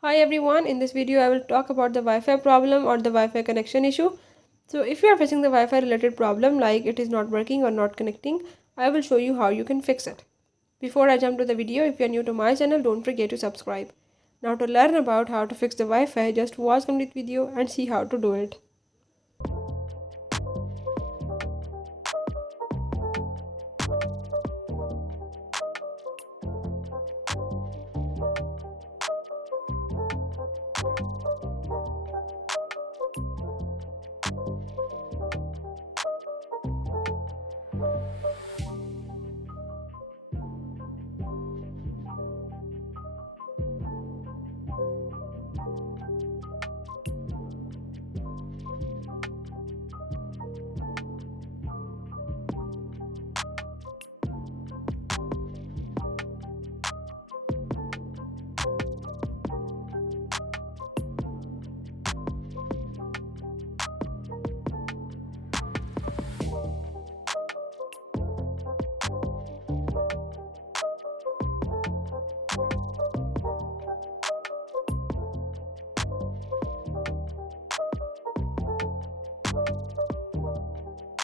Hi everyone, in this video I will talk about the Wi-Fi problem or the Wi-Fi connection issue. So if you are facing the Wi-Fi related problem like it is not working or not connecting, I will show you how you can fix it. Before I jump to the video, if you are new to my channel, don't forget to subscribe. Now to learn about how to fix the Wi-Fi, just watch complete video and see how to do it.